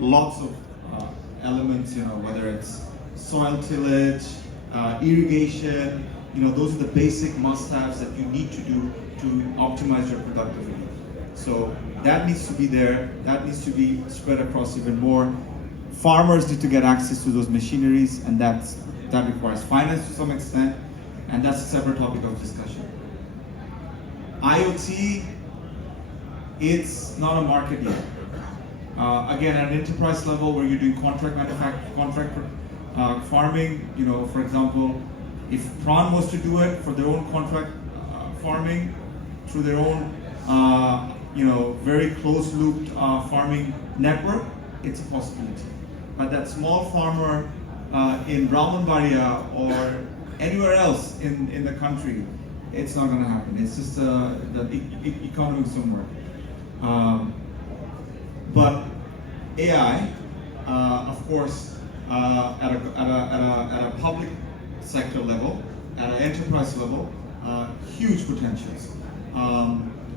lots of elements, whether it's soil tillage, irrigation, those are the basic must-haves that you need to do to optimize your productivity. So that needs to be there, that needs to be spread across even more. Farmers need to get access to those machineries, and that requires finance to some extent, and that's a separate topic of discussion. IoT, it's not a market yet. Again, at an enterprise level where you're doing contract farming, for example, if Prawn was to do it for their own contract farming through their own, very close-looped farming network, it's a possibility. But that small farmer in Brahmanbaria or anywhere else in the country, it's not going to happen. It's just the economics don't work. But AI, of course, at a public sector level, at an enterprise level, huge potentials.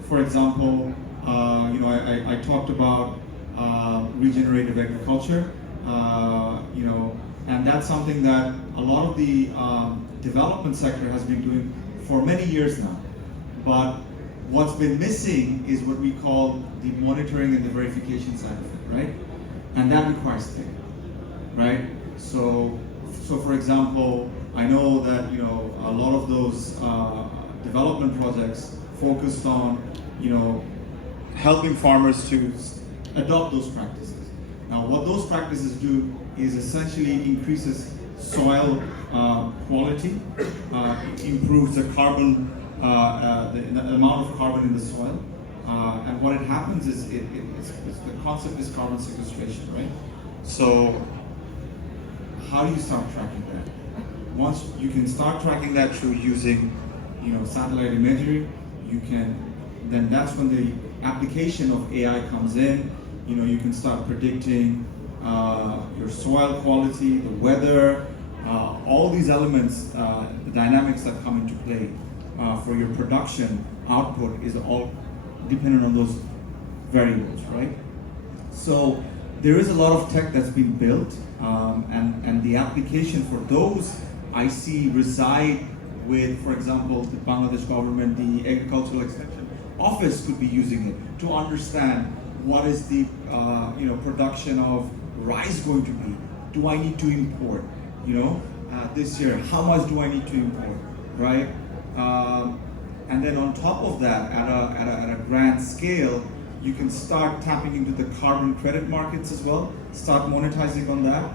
For example, I talked about regenerative agriculture, and that's something that a lot of the development sector has been doing for many years now. But what's been missing is what we call the monitoring and the verification side of it, right? And that requires data, right? So for example, I know that a lot of those development projects focused on helping farmers to adopt those practices. Now, what those practices do is essentially increases soil quality, improves the carbon, the amount of carbon in the soil, and what it happens is the concept is carbon sequestration, right? So, how do you start tracking that? Once you can start tracking that through using, satellite imagery, then that's when the application of AI comes in. You can start predicting your soil quality, the weather, all these elements, the dynamics that come into play for your production output is all dependent on those variables, right? So there is a lot of tech that's been built, and the application for those I see reside with, for example, the Bangladesh government, the Agricultural Extension Office could be using it to understand what is the production of rice going to be. Do I need to import? This year, how much do I need to import, right? And then on top of that, at a grand scale, you can start tapping into the carbon credit markets as well. Start monetizing on that.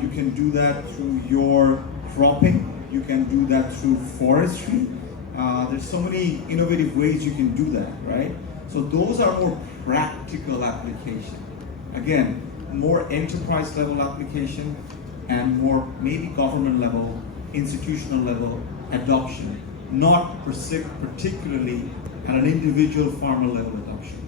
You can do that through your cropping. You can do that through forestry. There's so many innovative ways you can do that, right? So those are more practical application. Again, more enterprise level application and more maybe government level, institutional level adoption, not particularly at an individual farmer level adoption.